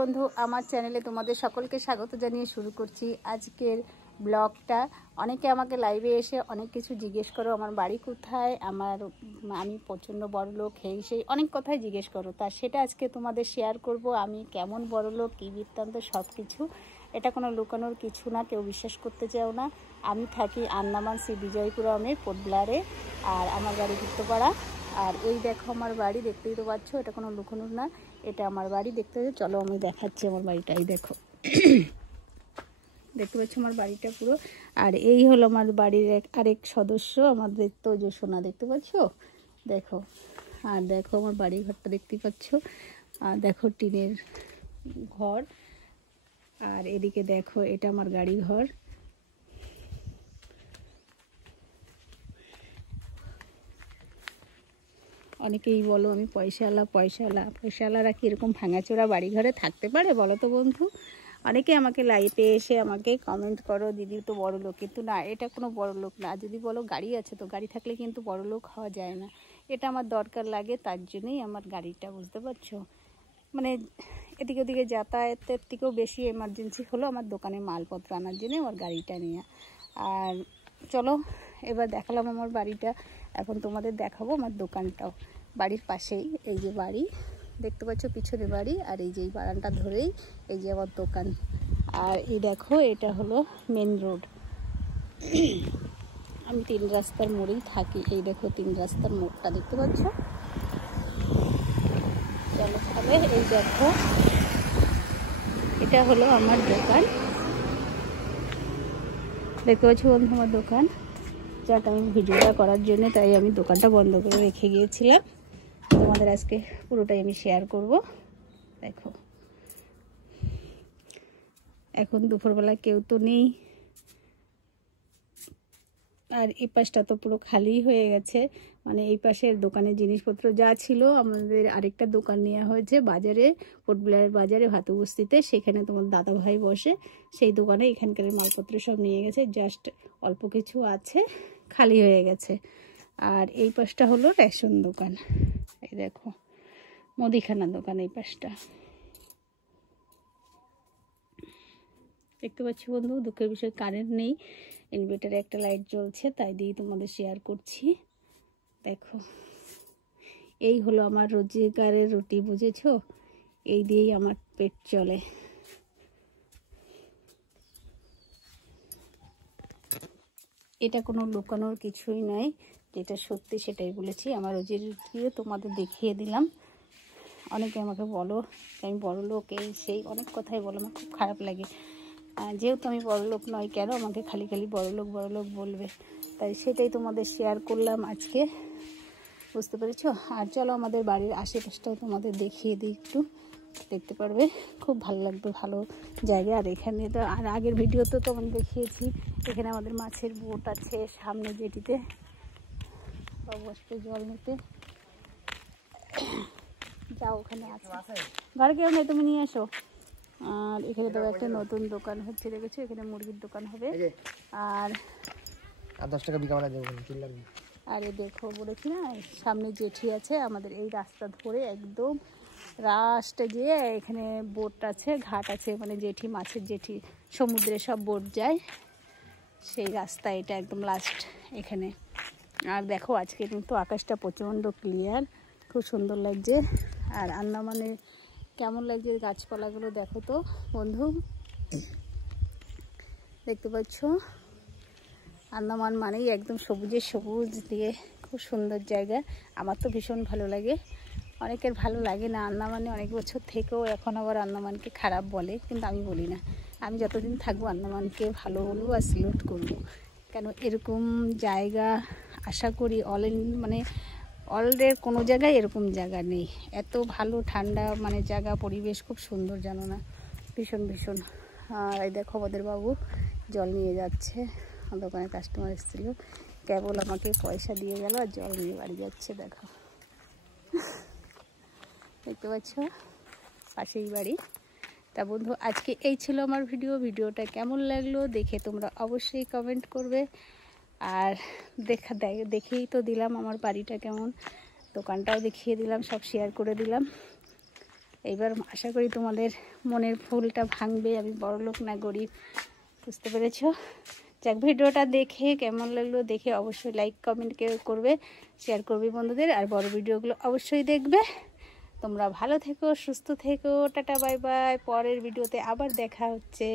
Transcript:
বন্ধু আমার চ্যানেলে তোমাদের সকলকে স্বাগত জানিয়ে শুরু করছি আজকের ব্লগটা। অনেকে আমাকে লাইভে এসে অনেক কিছু জিজ্ঞেস করো, আমার বাড়ি কোথায়, আমি প্রচণ্ড বড়লোক, সেই অনেক কথাই জিজ্ঞেস করো। তা সেটা আজকে তোমাদের শেয়ার করব, আমি কেমন বড়লোক, কী বৃত্তান্ত সব কিছু। এটা কোনো লুকানোর কিছু না, কেউ বিশ্বাস করতে চাও না। আমি থাকি আন্দামান শ্রী বিজয়পুরমের পোদলারে, আর আমার বাড়ি গুপ্তপাড়া। আর এই দেখো আমার বাড়ি, দেখতেই তো পাচ্ছ, এটা কোনো লুকানোর না, এটা আমার বাড়ি। দেখতে পাচ্ছ, চলো আমি দেখাচ্ছি আমার বাড়িটাই। দেখো দেখতে পাচ্ছ আমার বাড়িটা পুরো। আর এই হলো আমার বাড়ির আরেক সদস্য, আমাদের তো যে সোনা, দেখতে পাচ্ছ, দেখো। আর দেখো আমার বাড়ি ঘরটা দেখতে পাচ্ছ, আর দেখো টিনের ঘর। আর এদিকে দেখো এটা আমার গাড়ি ঘর। অনেকেই বলো আমি পয়সাওয়ালারা কীরকম ভাঙাচোরা বাড়ি ঘরে থাকতে পারে বলো তো বন্ধু। অনেকে আমাকে লাইভে এসে আমাকে কমেন্ট করো, দিদি তো বড় লোক, কিন্তু না, এটা কোনো বড় লোক না। যদি বলো গাড়ি আছে, তো গাড়ি থাকলে কিন্তু বড় লোক হওয়া যায় না। এটা আমার দরকার লাগে, তার জন্যই আমার গাড়িটা, বুঝতে পারছো। মানে এদিকে ওদিকে যাতায়াতের থেকেও বেশি এমার্জেন্সি হলো আমার দোকানে মালপত্র আনার জন্য আমার গাড়িটা নিয়ে। আর চলো এবার দেখালাম আমার বাড়িটা, এখন তোমাদের দেখাবো আমার দোকানটাও। বাড়ির পাশেই এই যে বাড়ি দেখতে পাচ্ছ, পিছনে বাড়ি, আর এই যে এই বারান্দা ধরেই এই যে আমার দোকান। আর এই দেখো এটা হলো মেন রোড। আমি 3 রাস্তার মোড়েই থাকি। এই দেখো 3 রাস্তার মোড়টা দেখতে পাচ্ছ। চলো তাহলে এই দেখো এটা হলো আমার দোকান, দেখতে পাচ্ছি বন্ধু আমার দোকান। যাক আমি ভিডিওটা করার জন্য তাই আমি দোকানটা বন্ধ করে রেখে গিয়েছিলাম, তোমাদের আজকে পুরোটাই আমি শেয়ার করব। দেখো এখন দুপুরবেলা কেউ তো নেই, আর এই পাশটা তো পুরো খালি হয়ে গেছে। মানে এই পাশের দোকানের জিনিসপত্র যা ছিল, আমাদের আরেকটা দোকান নেওয়া হয়েছে বাজারে, পোর্টব্লেয়ার বাজারে ভাতবস্তিতে, সেখানে তোমার দাদা ভাই বসে, সেই দোকানে এখানকার মালপত্র সব নিয়ে গেছে, জাস্ট অল্প কিছু আছে, খালি হয়ে গেছে। আর এই পাশটা হলো রেশন দোকান, এই দেখো মুদিখানা দোকান এই পাশটা দেখতে পাচ্ছি বন্ধু। দুঃখের বিষয় কারেন্ট নেই, ইনভার্টারে একটা লাইট জ্বলছে, তাই দিয়ে তোমাদের শেয়ার করছি। দেখো এই হলো আমার রোজগারের রুটি, বুঝেছো, এই দিয়েই আমার পেট চলে। এটা কোনো লুকানোর কিছুই নয়, যেটা সত্যি সেটাই বলেছি। আমার রোজগার তোমাদের দেখিয়ে দিলাম। অনেকে আমাকে বলো আমি বড় লোক, এই সেই অনেক কথাই বলো, আমার খুব খারাপ লাগে। যেহেতু আমি বড়লোক নয়, কেন আমাকে খালি খালি বড়লোক বলবে, তাই সেটাই তোমাদের শেয়ার করলাম আজকে, বুঝতে পেরেছো। আর চলো আমাদের বাড়ির আশেপাশটাও তোমাদের দেখিয়ে দিই একটু, দেখতে পারবে, খুব ভালো লাগবে, ভালো জায়গা। আর এখানে তো আর আগের ভিডিওতে তোমাদের দেখিয়েছি, এখানে আমাদের মাছের বোট আছে সামনে, যেটিতে বাবু আসতে জল নিতে, যাও ওখানে আছে, ঘরে কেউ নেই, তুমি নিয়ে এসো। আর এখানে তো একটা নতুন দোকান হচ্ছে, দেখেছো, এখানে মুরগির দোকান হবে। আর 10 টাকা বিকা দেবো। আর এই দেখো বলেছি না, সামনে জেঠি আছে, আমাদের এই রাস্তা ধরে একদম রাস্টে গিয়ে এখানে বোট আছে, ঘাট আছে, মানে জেঠি, মাছের জেঠি, সমুদ্রে সব বোট যায়, সেই রাস্তা এটা একদম লাস্ট এখানে। আর দেখো আজকে কিন্তু আকাশটা প্রচণ্ড ক্লিয়ার, খুব সুন্দর লাগছে। আর আন্দামানে কেমন লাগছে গাছপালাগুলো দেখো তো বন্ধু, দেখতে পাচ্ছ। আন্দামান মানেই একদম সবুজে সবুজ দিয়ে খুব সুন্দর জায়গা, আমার তো ভীষণ ভালো লাগে। অনেকের ভালো লাগে না আন্দামানে, অনেক বছর থেকেও এখন আবার আন্দামানকে খারাপ বলে, কিন্তু আমি বলি না। আমি যতদিন থাকবো আন্দামানকে ভালো বলবো আর সিলেক্ট করবো, কেন এরকম জায়গা আশা করি মানে অলরেডি কোনো জায়গায় এরকম জায়গা নেই, এত ভালো ঠান্ডা মানে জায়গা, পরিবেশ খুব সুন্দর, জানো না, ভীষণ ভীষণ। আর এই দেখো আমাদের বাবু জল নিয়ে যাচ্ছে, দোকানে কাস্টমার এসেছিলো, কেবল আমাকে পয়সা দিয়ে গেল আর জল নিয়ে বাড়ি যাচ্ছে, দেখো দেখতে পাচ্ছ, পাশেই বাড়ি। তা বন্ধু আজকে এই ছিল আমার ভিডিওটা কেমন লাগলো দেখে তোমরা অবশ্যই কমেন্ট করবে। আর দেখেই তো দিলাম আমার বাড়িটা কেমন, দোকানটাও দেখিয়ে দিলাম, সব শেয়ার করে দিলাম। এইবার আশা করি তোমাদের মনের ফুলটা ভাঙবে। আমি বড়লোক না গরিব, বুঝতে পেরেছো? যাক, ভিডিওটা দেখে কেমন লাগলো দেখে অবশ্যই লাইক কমেন্ট করবে, শেয়ার করবে বন্ধুদের, আর বড় ভিডিওগুলো অবশ্যই দেখবে। তোমরা ভালো থেকো, সুস্থ থেকো, টাটা বাই বাই। পরের ভিডিওতে আবার দেখা হচ্ছে।